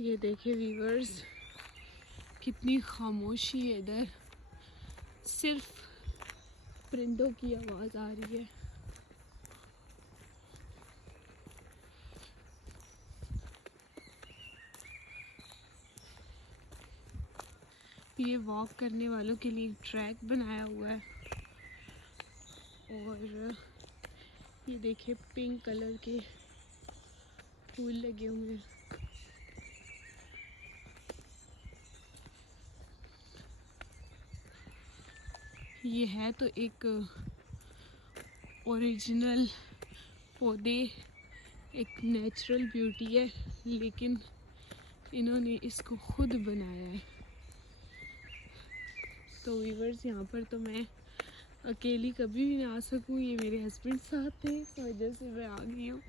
ये देखे व्यूअर्स, कितनी खामोशी है इधर, सिर्फ परिंदों की आवाज़ आ रही है। ये वॉक करने वालों के लिए ट्रैक बनाया हुआ है और ये देखिए पिंक कलर के फूल लगे हुए हैं। ये है तो एक ओरिजिनल पौधे, एक नेचुरल ब्यूटी है, लेकिन इन्होंने इसको खुद बनाया है। तो व्यूअर्स, यहाँ पर तो मैं अकेली कभी भी ना आ सकूँ, ये मेरे हस्बैंड साथ थे इस वजह से मैं आ गई हूँ।